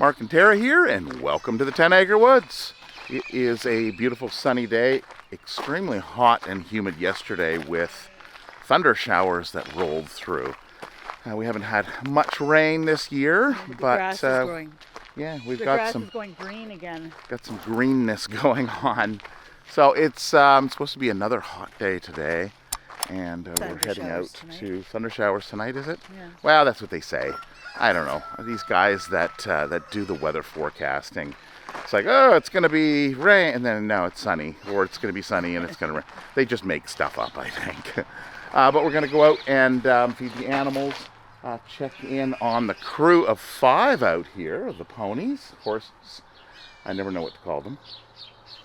Mark and Tara here, and welcome to the 10 Acre Woods. It is a beautiful sunny day, extremely hot and humid yesterday with thunder showers that rolled through. We haven't had much rain this year, the but grass is growing. yeah, we've The got grass some is going green again. got some greenness going on. So it's supposed to be another hot day today, and we're heading out to thunder showers tonight. Is it? Yeah. Well, that's what they say. I don't know. These guys that do the weather forecasting, it's like, oh, it's going to be rain, and then no, it's sunny, or it's going to be sunny and it's going to rain. They just make stuff up, I think. But we're going to go out and feed the animals, check in on the crew of 5 out here, the ponies, horses. I never know what to call them.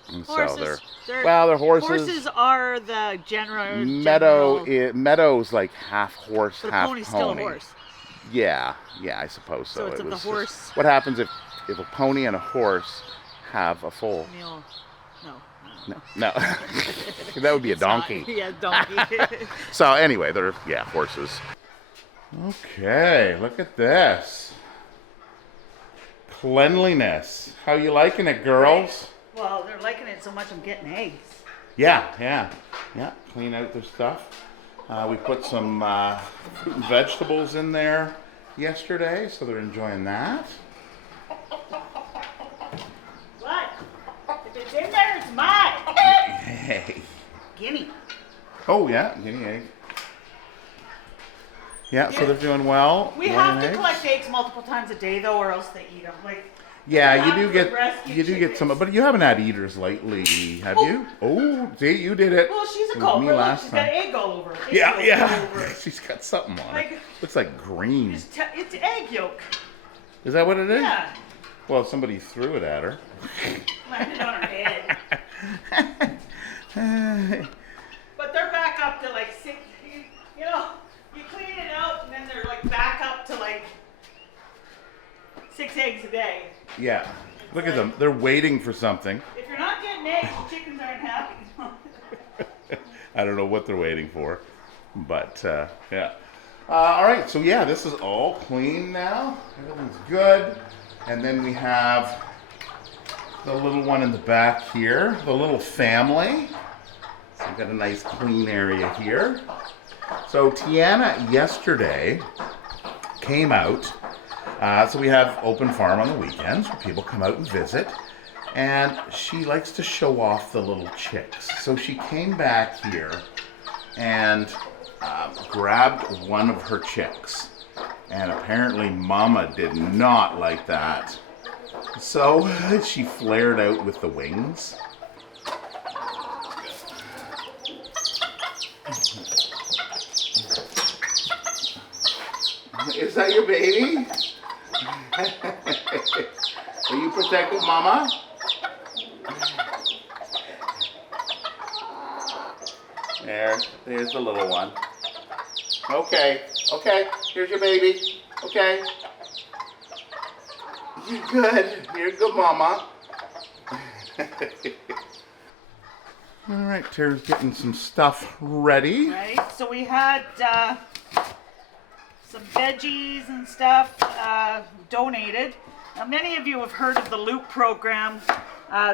And Horses. So they're horses. Horses are the general. Meadow's like half horse, But half a pony's pony. still a horse. Yeah, I suppose so. So it's of the horse. What happens if a pony and a horse have a foal? No. No. That would be a donkey. Yeah, donkey. So anyway, they're horses. Okay, look at this. Cleanliness. How you liking it, girls? Well, they're liking it so much I'm getting eggs. Yeah. Clean out their stuff. We put some fruit and vegetables in there yesterday, so they're enjoying that. What? If it's in there, it's mine. Hey. Guinea. Oh yeah, guinea egg. Yeah, so they're doing well. We have to collect eggs multiple times a day, though, or else they eat them. Yeah, you do get some, but you haven't had eaters lately, have you? Oh, see, you did it. Well, she's a It was culprit. me Look, last she's time. got egg all over her. Yeah. She's got something on it. Looks like green. It's egg yolk. Is that what it is? Yeah. Well, somebody threw it at her. Landed on her head. But they're back up to 6. You know, you clean it out and then they're back up to 6 eggs a day. Yeah. Look at them. They're waiting for something. If you're not getting eggs, the chickens aren't happy. I don't know what they're waiting for, but yeah. All right, so yeah, this is all clean now. Everything's good. And then we have the little one in the back here, the little family. So we've got a nice clean area here. So Tiana yesterday came out. So we have open farm on the weekends where people come out and visit. And she likes to show off the little chicks. So she came back here and grabbed one of her chicks. And apparently Mama did not like that. So she flared out with the wings. Is that your baby? Are you protecting Mama? There's the little one. Okay, here's your baby. Okay. You're good. You're a good Mama. All right, Tara's getting some stuff ready. Right, so we had some veggies and stuff donated. Now, many of you have heard of the Loop program.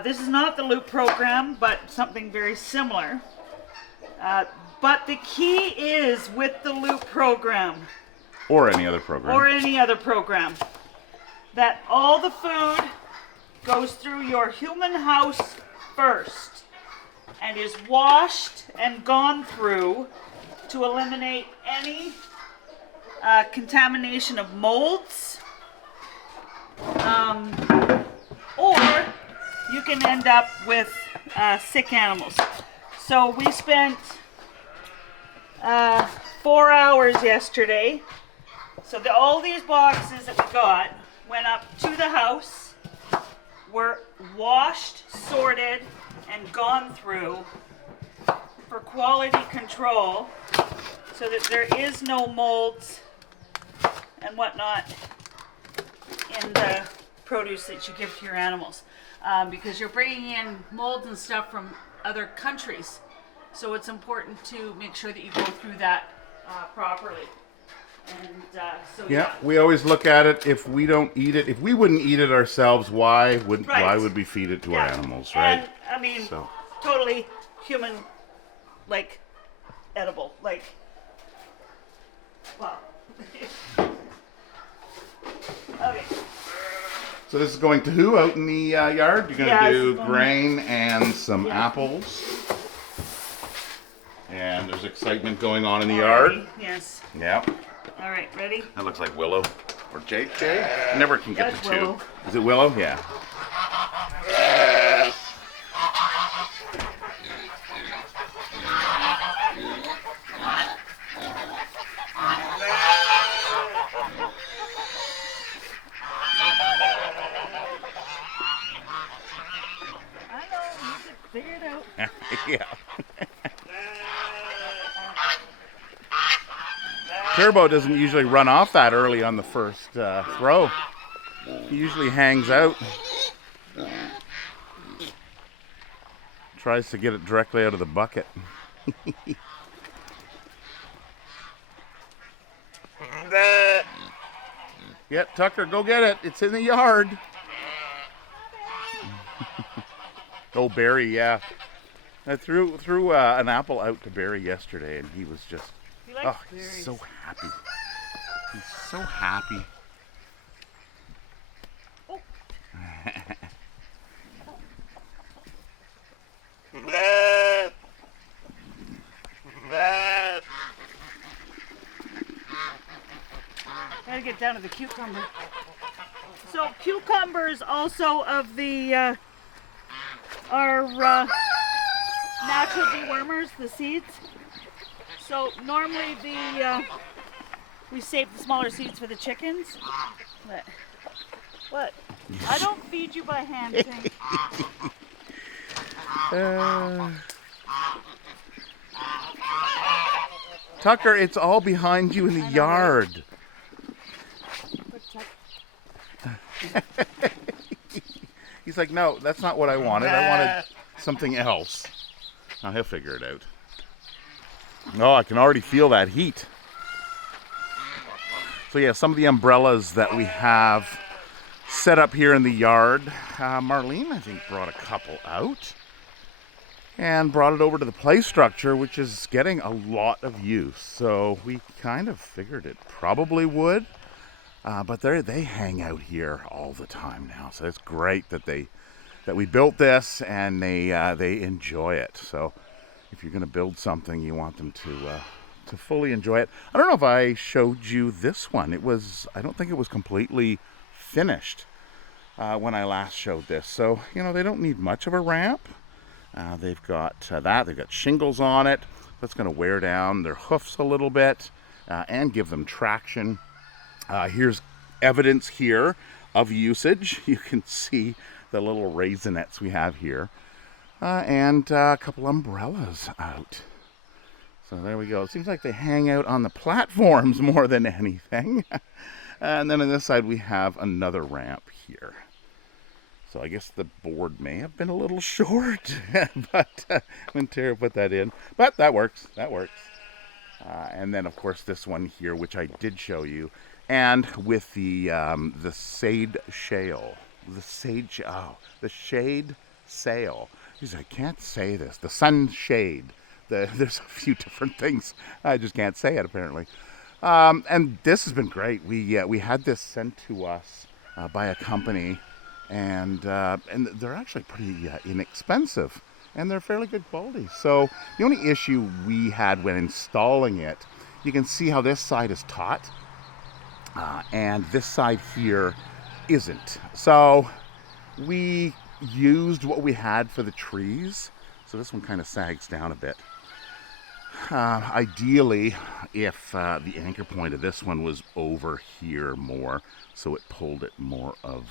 This is not the Loop program, but something very similar. But the key is with the Loop program, Or any other program. That all the food goes through your human house first and is washed and gone through to eliminate any contamination of molds, or you can end up with sick animals. So we spent 4 hours yesterday. So all these boxes that we got went up to the house, were washed, sorted, and gone through for quality control so that there is no molds and whatnot in the produce that you give to your animals. Because you're bringing in molds and stuff from other countries. So it's important to make sure that you go through that properly. And so Yeah, we always look at it. If we don't eat it, if we wouldn't eat it ourselves, why would we feed it to our animals, right? And I mean, So. totally human, like edible, like. Wow. Okay. So this is going to who out in the yard? You're going to do it's grain and some apples. And there's excitement going on in the yard. Yes. Yep. All right, ready? That looks like Willow. Or Jay? I never can get That's the two. Willow. Is it Willow? Yeah. I know, you can figure it out. Yeah. Turbo doesn't usually run off that early on the first throw. He usually hangs out. Tries to get it directly out of the bucket. Yeah, Tucker, go get it. It's in the yard. Oh, Barry, yeah. I threw an apple out to Barry yesterday, and he was just, He likes he's berries. so happy. He's so happy. Oh. Gotta get down to the cucumber. So cucumbers also of the are natural dewormers, the seeds. So normally we save the smaller seeds for the chickens. But what? I don't feed you by hand, Pink. Tucker, it's all behind you in the yard. He's like, no, that's not what I wanted. I wanted something else. Now he'll figure it out. Oh, I can already feel that heat. So yeah, some of the umbrellas that we have set up here in the yard. Marlene, I think, brought a couple out and brought it over to the play structure, which is getting a lot of use. So we kind of figured it probably would. But they hang out here all the time now, so it's great that we built this and they enjoy it. So if you're going to build something, you want them to fully enjoy it. I don't know if I showed you this one. I don't think it was completely finished when I last showed this. So they don't need much of a ramp. They've got they've got shingles on it. That's going to wear down their hoofs a little bit and give them traction. Here's evidence here of usage. You can see the little raisinets we have here. And a couple umbrellas out. So there we go. It seems like they hang out on the platforms more than anything. And then on this side we have another ramp here. So I guess the board may have been a little short, but when Tara put that in. But that works. That works. And then of course this one here, which I did show you. And with the shade sail, the shade sail. Geez, I can't say this. The sunshade. There's a few different things. I just can't say it apparently. And this has been great. We had this sent to us by a company, and they're actually pretty inexpensive, and they're fairly good quality. So the only issue we had when installing it, you can see how this side is taut. And this side here isn't. So we used what we had for the trees. So this one kind of sags down a bit. Ideally, if the anchor point of this one was over here more, so it pulled it more of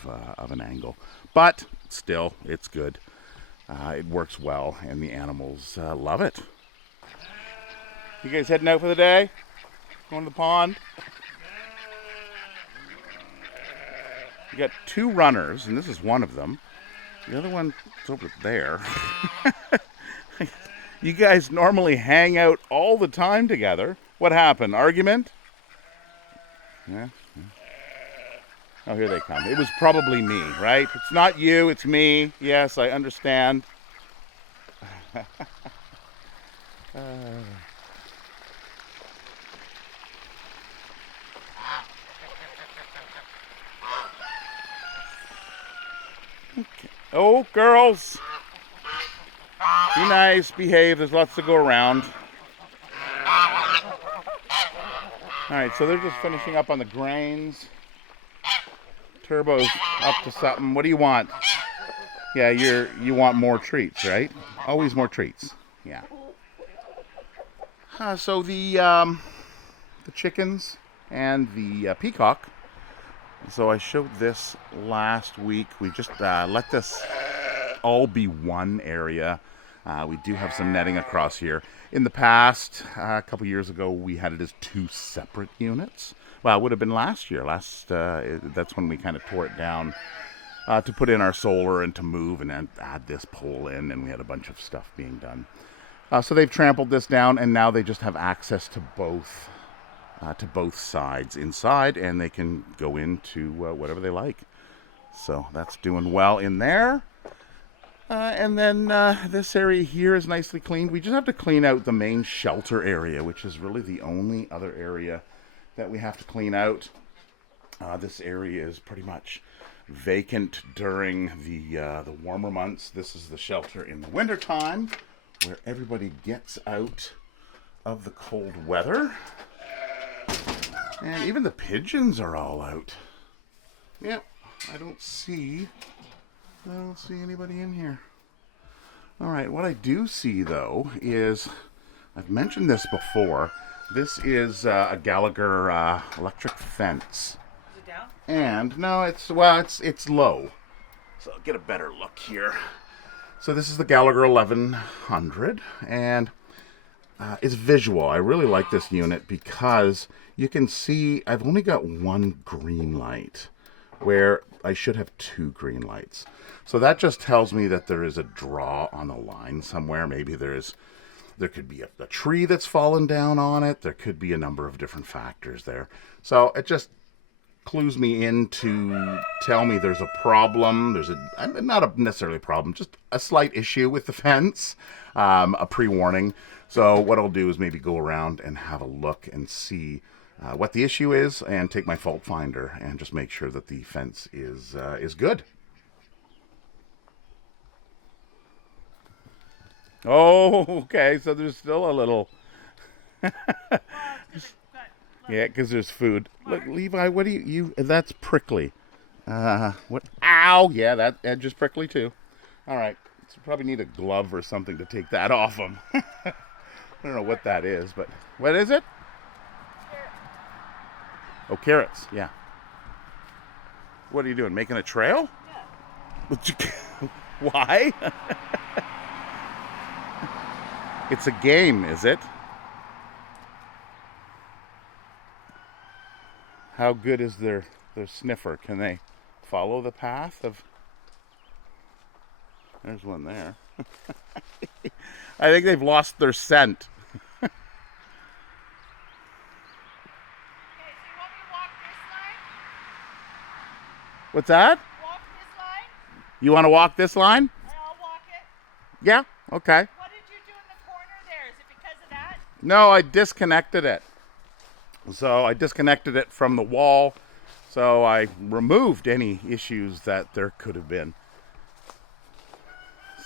an angle. But still, it's good. It works well, and the animals love it. You guys heading out for the day? Going to the pond? You got two runners, and this is one of them. The other one's over there. You guys normally hang out all the time together. What happened? Argument? Yeah. Oh, here they come. It was probably me, right? It's not you, it's me. Yes, I understand. Okay. Oh, girls. Be nice, behave. There's lots to go around. All right, so they're just finishing up on the grains. Turbo's up to something. What do you want? Yeah, you want more treats, right? Always more treats. Yeah. So the chickens and the peacock. So I showed this last week. We just let this all be one area. We do have some netting across here. In the past, a couple years ago, we had it as 2 separate units. Well, it would have been last year. That's when we kind of tore it down to put in our solar and to move and then add this pole in, and we had a bunch of stuff being done. So they've trampled this down, and now they just have access to both sides inside, and they can go into whatever they like. So that's doing well in there. And then this area here is nicely cleaned. We just have to clean out the main shelter area, which is really the only other area that we have to clean out. This area is pretty much vacant during the warmer months. This is the shelter in the wintertime, where everybody gets out of the cold weather. And even the pigeons are all out. Yep, I don't see anybody in here. All right, what I do see, though, is, I've mentioned this before, this is a Gallagher electric fence. Is it down? And, no, it's low. So I'll get a better look here. So this is the Gallagher 1100, and it's visual. I really like this unit because you can see I've only got 1 green light, where I should have 2 green lights. So that just tells me that there is a draw on the line somewhere. Maybe there could be a tree that's fallen down on it. There could be a number of different factors there. So it just clues me in to tell me there's a problem. There's not necessarily a problem, just a slight issue with the fence, a pre-warning. So what I'll do is maybe go around and have a look and see what the issue is, and take my fault finder and just make sure that the fence is good. Oh, okay. So there's still a little. Yeah, because there's food. Look, Levi, what do you? That's prickly. What? Ow! Yeah, that edge is prickly too. All right. So probably need a glove or something to take that off them. I don't know what that is, but what is it? Oh, carrots, yeah. What are you doing, making a trail? Yeah. Why? It's a game, is it? How good is their sniffer? Can they follow the path of... There's one there. I think they've lost their scent. What's that? Walk this line. You want to walk this line? I'll walk it. Yeah, okay. What did you do in the corner there? Is it because of that? No, I disconnected it. So I disconnected it from the wall. So I removed any issues that there could have been.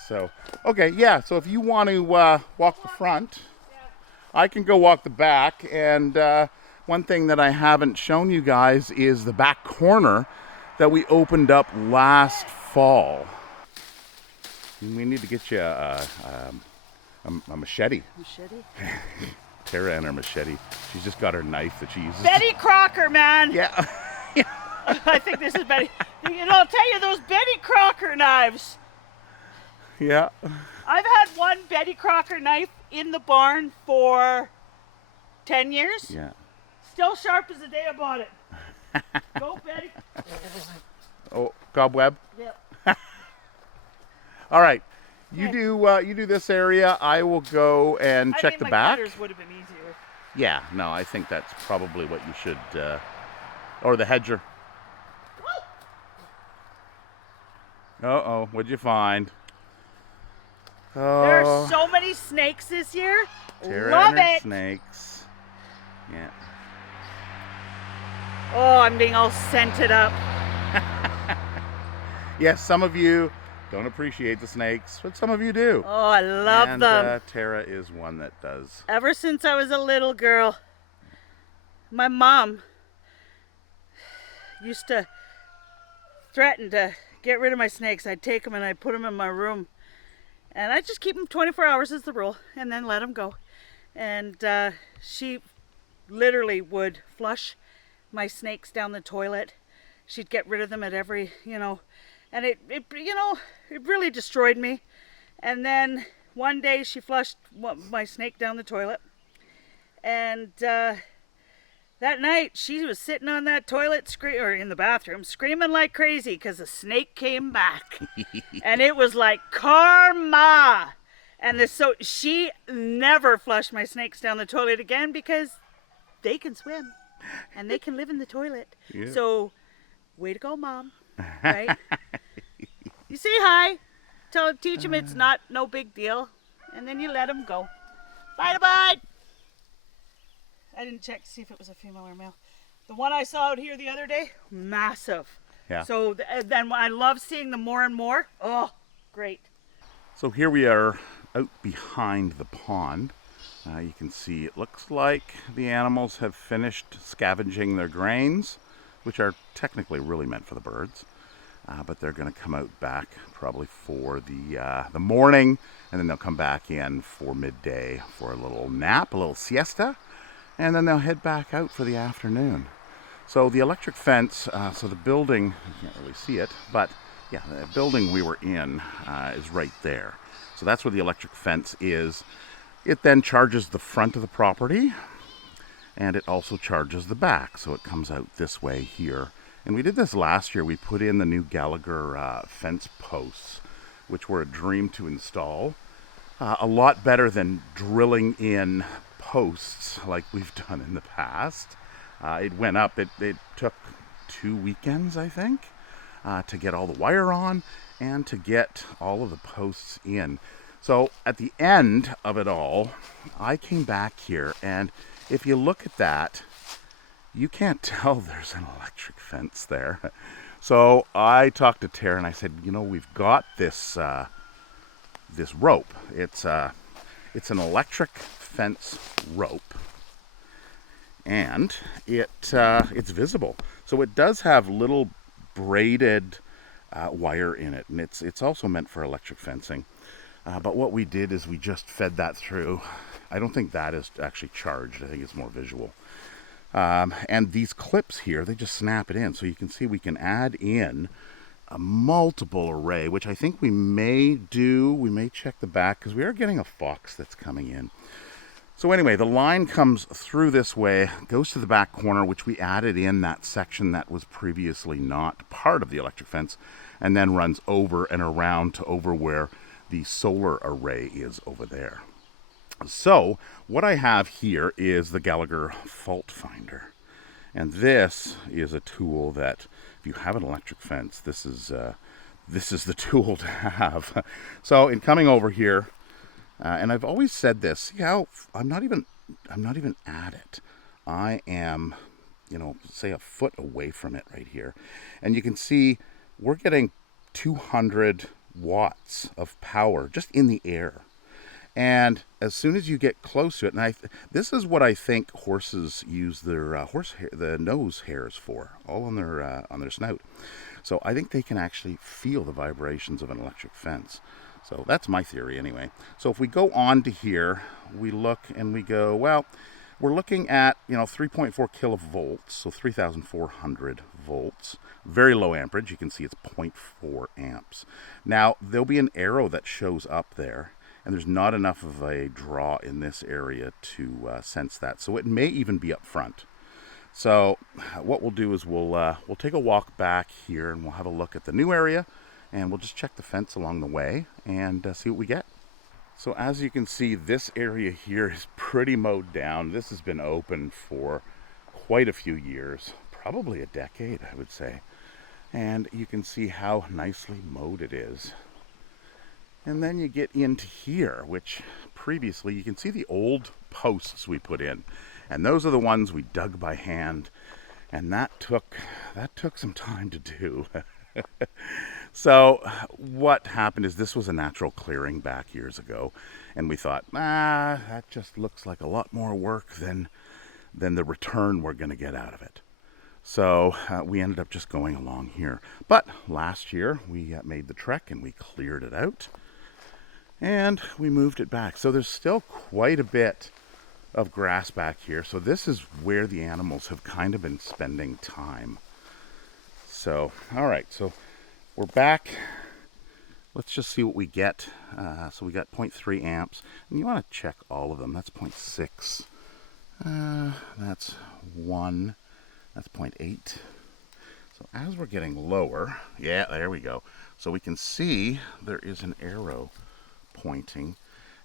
So, okay, yeah. So if you want to walk the front, I can go walk the back. And one thing that I haven't shown you guys is the back corner that we opened up last fall. We need to get you a machete. Machete? Tara and her machete. She's just got her knife that she uses. Betty Crocker, man. Yeah. I think this is Betty. You know, I'll tell you, those Betty Crocker knives. Yeah. I've had one Betty Crocker knife in the barn for 10 years. Yeah. Still sharp as the day I bought it. Go, Betty. Oh, cobweb. Yeah. All right. You do this area. I will go and check the back. Cutters would have been easier. Yeah. No, I think that's probably what you Or the hedger. Uh-oh, what'd you find? Oh, There are so many snakes this year. Tara Love and her it. snakes. Yeah. Oh, I'm being all scented up. Yes, some of you don't appreciate the snakes, but some of you do. Oh, I love them. Tara is one that does. Ever since I was a little girl, my mom used to threaten to get rid of my snakes. I'd take them and I'd put them in my room. And I'd just keep them 24 hours as the rule and then let them go. And she literally would flush my snakes down the toilet. She'd get rid of them at every, and it really destroyed me. And then one day she flushed my snake down the toilet. And that night she was sitting on that toilet or in the bathroom screaming like crazy because a snake came back. And it was like karma. And so she never flushed my snakes down the toilet again because they can swim and they can live in the toilet. Yeah. So, way to go, Mom. Right? You say hi, teach them it's no big deal, and then you let them go. Bye. I didn't check to see if it was a female or male. The one I saw out here the other day, massive. Yeah. So then I love seeing them more and more. Oh, great. So here we are out behind the pond. You can see it looks like the animals have finished scavenging their grains, which are technically really meant for the birds. But they're going to come out back probably for the morning, and then they'll come back in for midday for a little nap, a little siesta, and then they'll head back out for the afternoon. So the electric fence, so the building, you can't really see it, but yeah, the building we were in is right there. So that's where the electric fence is. It then charges the front of the property, and it also charges the back. So it comes out this way here. And we did this last year. We put in the new Gallagher fence posts, which were a dream to install. A lot better than drilling in posts like we've done in the past. It went up. It took 2 weekends, I think, to get all the wire on and to get all of the posts in. So at the end of it all, I came back here, and if you look at that, you can't tell there's an electric fence there. So I talked to Tara and I said, we've got this this rope. It's an electric fence rope, and it's visible. So it does have little braided wire in it, and it's also meant for electric fencing. But what we did is we just fed that through. I don't think that is actually charged. I think it's more visual. And these clips here, they just snap it in. So you can see we can add in a multiple array, which I think we may do. We may check the back because we are getting a fox that's coming in. So anyway, the line comes through this way, goes to the back corner, which we added in that section that was previously not part of the electric fence, and then runs over and around to over where the solar array is over there. So what I have here is the Gallagher fault finder, and this is a tool that if you have an electric fence, this is the tool to have. So in coming over here, and I've always said this, see how I'm not even at it. I am, say a foot away from it right here, and you can see we're getting 200 watts of power just in the air. And as soon as you get close to it, and this is what I think horses use their the nose hairs for, all on their snout. So I think they can actually feel the vibrations of an electric fence. So that's my theory anyway. So if we go on to here, we look and we go, well, we're looking at 3.4 kilovolts, so 3,400 volts. Very low amperage. You can see it's 0.4 amps. Now there'll be an arrow that shows up there, and there's not enough of a draw in this area to sense that. So it may even be up front. So what we'll do is we'll take a walk back here, and we'll have a look at the new area, and we'll just check the fence along the way and see what we get. So as you can see, this area here is pretty mowed down. This has been open for quite a few years, probably a decade, I would say. And you can see how nicely mowed it is. And then you get into here, which previously you can see the old posts we put in. And those are the ones we dug by hand. And that took some time to do. So what happened is this was a natural clearing back years ago. And we thought, that just looks like a lot more work than the return we're going to get out of it. So we ended up just going along here. But last year we made the trek and we cleared it out. And we moved it back. So there's still quite a bit of grass back here. So this is where the animals have kind of been spending time. So, all right. So we're back. Let's just see what we get. So we got 0.3 amps. And you want to check all of them. That's 0.6. That's 1. That's 0.8. So as we're getting lower, yeah, there we go. So we can see there is an arrow pointing.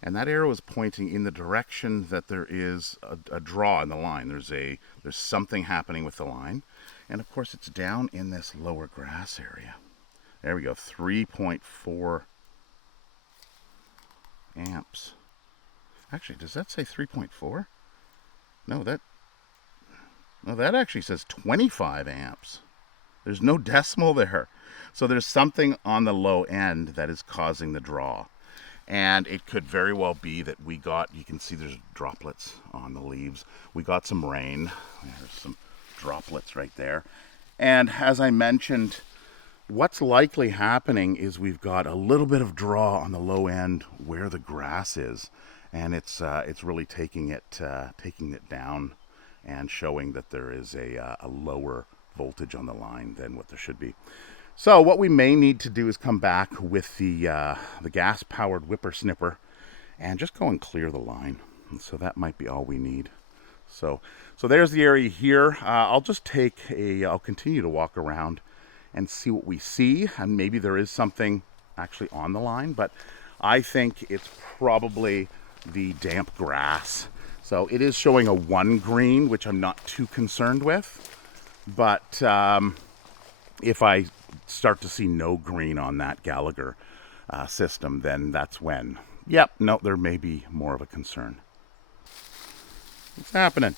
And that arrow is pointing in the direction that there is a draw in the line. There's something happening with the line. And of course it's down in this lower grass area. There we go, 3.4 amps. Actually, does that say 3.4? No, that actually says 25 amps. There's no decimal there. So there's something on the low end that is causing the draw. And it could very well be that you can see there's droplets on the leaves. We got some rain. There's some droplets right there. And as I mentioned, what's likely happening is we've got a little bit of draw on the low end where the grass is. And it's really taking it down and showing that there is a lower voltage on the line than what there should be. So what we may need to do is come back with the gas-powered whippersnipper and just go and clear the line. And so that might be all we need. So there's the area here. I'll continue to walk around and see what we see. And maybe there is something actually on the line, but I think it's probably the damp grass. So it is showing a 1 green, which I'm not too concerned with. But if I start to see no green on that Gallagher system, then that's when, there may be more of a concern. What's happening?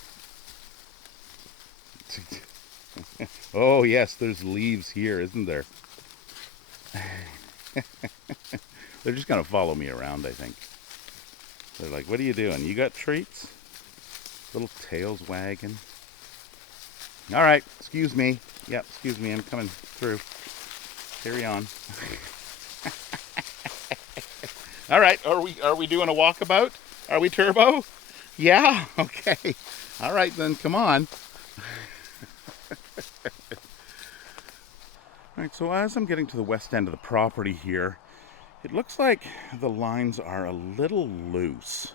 Oh yes, there's leaves here, isn't there? They're just gonna follow me around, I think. They're like, what are you doing? You got treats? Little tails wagging. All right, excuse me. Yep, excuse me, I'm coming through. Carry on. All right, are we doing a walkabout? Are we turbo? Yeah, okay. All right, then come on. All right, so as I'm getting to the west end of the property here, it looks like the lines are a little loose.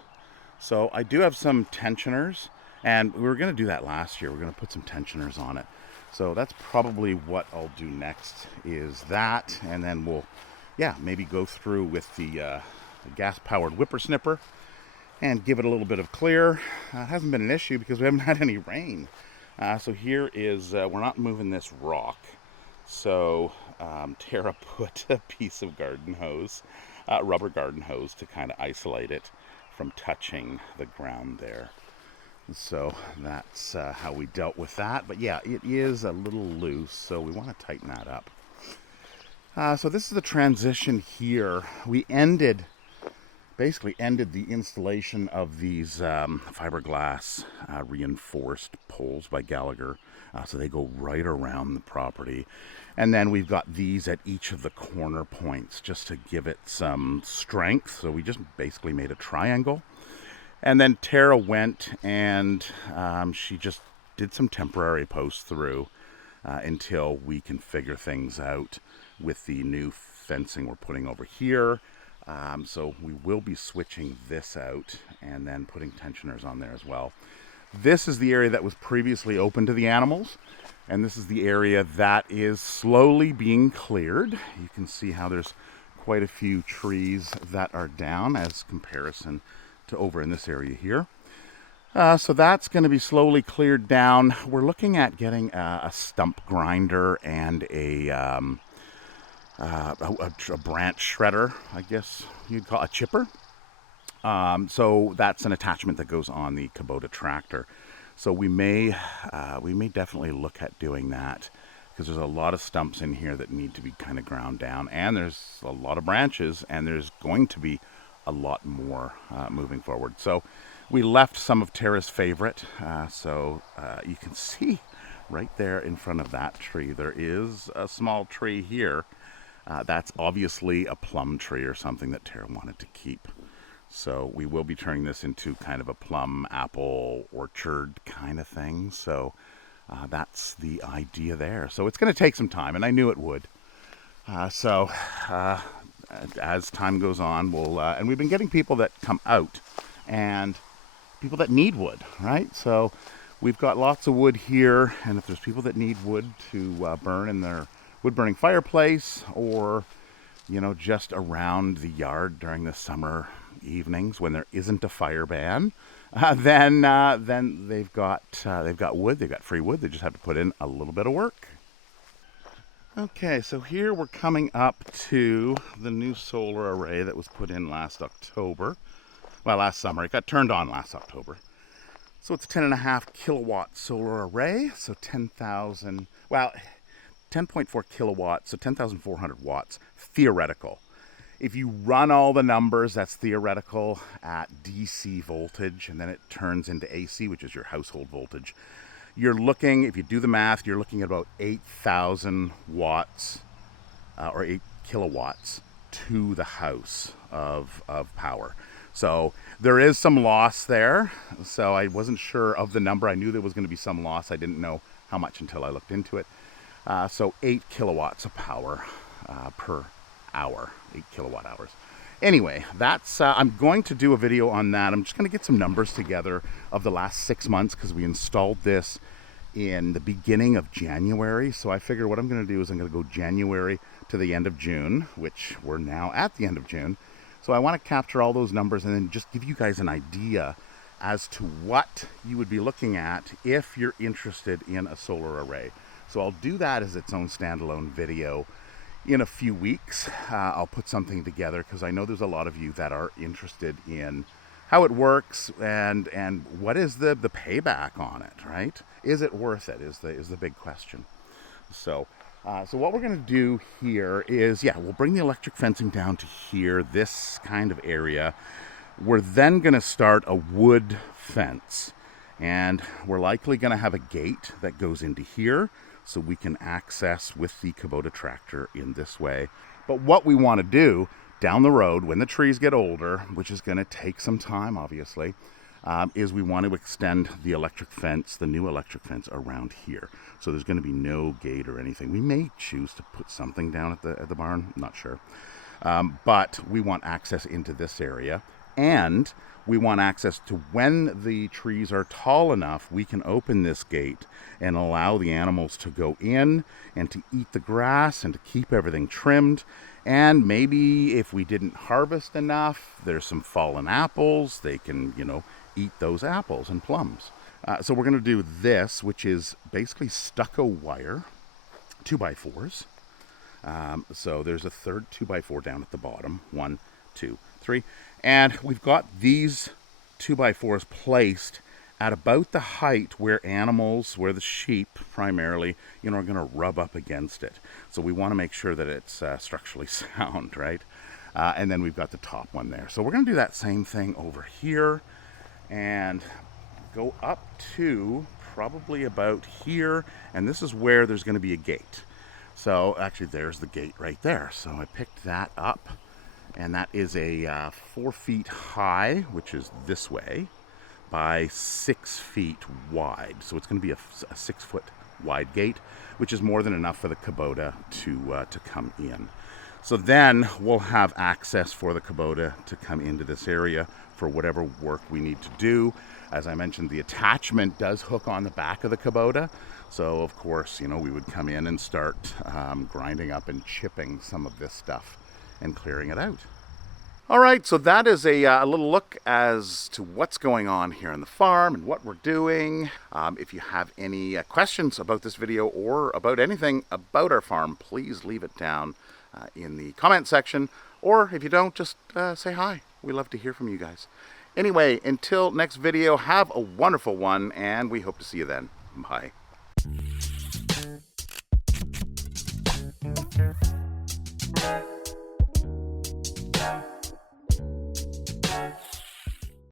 So I do have some tensioners, and we were going to do that last year. We're going to put some tensioners on it. So that's probably what I'll do next, is that, and then we'll, maybe go through with the gas-powered whippersnipper and give it a little bit of clear. It hasn't been an issue because we haven't had any rain. So here is, we're not moving this rock. So Tara put a piece of garden hose, rubber garden hose, to kind of isolate it from touching the ground there. So that's how we dealt with that. But yeah, it is a little loose, so we want to tighten that up. So this is the transition here. We basically ended the installation of these fiberglass reinforced poles by Gallagher. So they go right around the property. And then we've got these at each of the corner points just to give it some strength. So we just basically made a triangle. And then Tara went and she just did some temporary posts through until we can figure things out with the new fencing we're putting over here. So we will be switching this out and then putting tensioners on there as well. This is the area that was previously open to the animals, and this is the area that is slowly being cleared. You can see how there's quite a few trees that are down as comparison to over in this area here. So that's going to be slowly cleared down. We're looking at getting a stump grinder and a branch shredder, I guess you'd call a chipper. So that's an attachment that goes on the Kubota tractor. So we may definitely look at doing that, because there's a lot of stumps in here that need to be kind of ground down, and there's a lot of branches, and there's going to be a lot more moving forward. So we left some of Tara's favorite. You can see right there in front of that tree, there is a small tree here. That's obviously a plum tree or something that Tara wanted to keep. So we will be turning this into kind of a plum apple orchard kind of thing. So that's the idea there. So it's going to take some time, and I knew it would. As time goes on, and we've been getting people that come out and people that need wood, right? So we've got lots of wood here, and if there's people that need wood to burn in their wood-burning fireplace, or just around the yard during the summer evenings when there isn't a fire ban, then they've got wood. They've got free wood. They just have to put in a little bit of work. Okay, so here we're coming up to the new solar array that was put in last October. Well, last summer. It got turned on last October. So it's a 10.5 kilowatt solar array. So 10.4 kilowatts, so 10,400 watts, theoretical. If you run all the numbers, that's theoretical at DC voltage, and then it turns into AC, which is your household voltage. You're looking, if you do the math, you're looking at about 8,000 watts or 8 kilowatts to the house of power. So there is some loss there. So I wasn't sure of the number. I knew there was going to be some loss. I didn't know how much until I looked into it. So 8 kilowatts of power per hour, 8 kilowatt hours. Anyway, that's I'm going to do a video on that. I'm just going to get some numbers together of the last 6 months, because we installed this in the beginning of January. So I figure what I'm going to do is I'm going to go January to the end of June, which we're now at the end of June. So I want to capture all those numbers and then just give you guys an idea as to what you would be looking at if you're interested in a solar array. So I'll do that as its own standalone video in a few weeks. I'll put something together, because I know there's a lot of you that are interested in how it works and what is the payback on it, right? Is it worth it is the big question. So what we're going to do here is, we'll bring the electric fencing down to here, this kind of area. We're then going to start a wood fence, and we're likely going to have a gate that goes into here, so we can access with the Kubota tractor in this way. But what we want to do down the road, when the trees get older, which is going to take some time, obviously, is we want to extend the electric fence, the new electric fence, around here. So there's going to be no gate or anything. We may choose to put something down at the barn, I'm not sure. But we want access into this area, and we want access to, when the trees are tall enough, we can open this gate and allow the animals to go in and to eat the grass and to keep everything trimmed. And maybe if we didn't harvest enough, there's some fallen apples, they can, eat those apples and plums. So we're going to do this, which is basically stucco wire, 2x4s. So there's a third 2x4 down at the bottom, 1, 2, 3. And we've got these 2x4s placed at about the height where the sheep primarily, are going to rub up against it. So we want to make sure that it's structurally sound, right? And then we've got the top one there. So we're going to do that same thing over here and go up to probably about here. And this is where there's going to be a gate. So actually there's the gate right there. So I picked that up. And that is a 4 feet high, which is this way, by 6 feet wide. So it's going to be a 6 foot wide gate, which is more than enough for the Kubota to come in. So then we'll have access for the Kubota to come into this area for whatever work we need to do. As I mentioned, the attachment does hook on the back of the Kubota. So of course, we would come in and start grinding up and chipping some of this stuff and clearing it out. All right, so that is a little look as to what's going on here on the farm and what we're doing. If you have any questions about this video or about anything about our farm, please leave it down in the comment section. Or if you don't, just say hi. We love to hear from you guys. Anyway, until next video, have a wonderful one, and we hope to see you then. Bye.